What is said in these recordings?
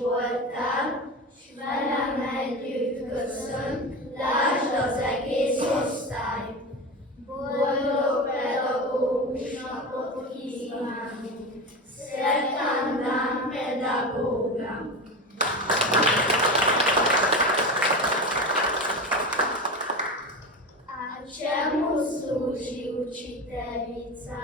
voltál, s velem együtt köszönt, lásd az egész osztály. Boldog pedagógus napot kívánunk, Szentandrán pedagóga. A čemu slúži učiteljica?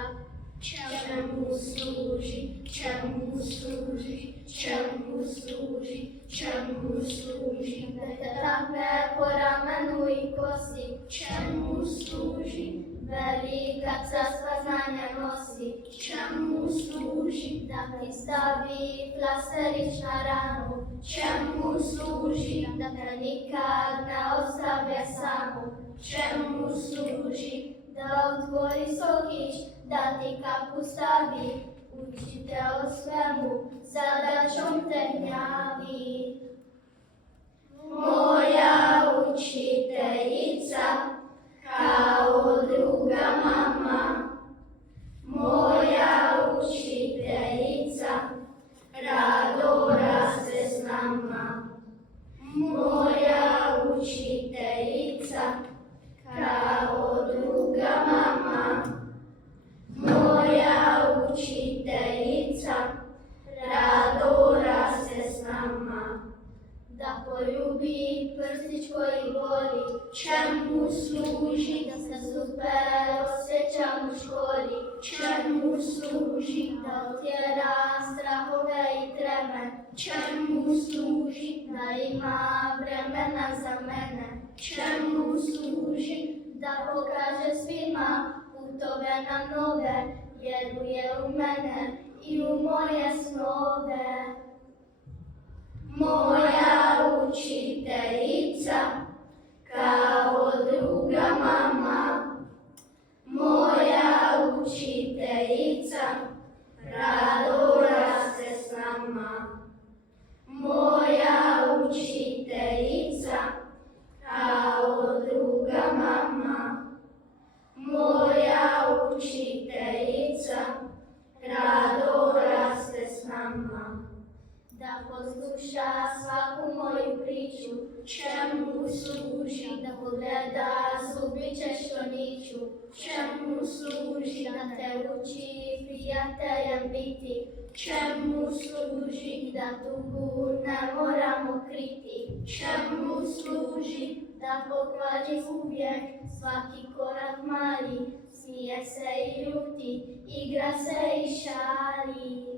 Čemu slúži, čemu slúži, čemu slúži, čemu slúži? Takve po ramenu i kosi, čemu slúži? Velika carstva znanja nosi, čemu slúži? Da ti stavi plasterić na ranu, čemu slúži? Da te nikad ne ostavlja samu, čemu slúži? Da otvori sokić, da ti kapu stavi, učitelj o svemu, zadaćom te gnjavi. Moja učiteljica, kao druga mama, moja učiteljica, rado raste s nama. Moja učiteljica, kao druga mama, moja učiteljica, rado raste s nama. Da poljubi prstić koji voli, čemu služi? Da se super osjećam u školi, čemu služi? Da otjera strahove i treme, čemu služi? Da ima vremena za mene, čemu služi? Da pokaže svima putove nam nove, vjeruje u mene i u moje snove. Moja učiteljica, kao druga mama, moja učiteljica, rado raste s nama. Moja učiteljica, kao druga mama, moja učiteljica, rado raste s nama. Da posluša svaku moju priču, čemu služi? Da pogleda zubiće što niču, čemu služi? Da te uči prijateljem biti, čemu služi? Da tugu ne moramo kriti, čemu služi? Da pohvali uvijek svaki korak mali, smije se i ljuti, igra se i šali.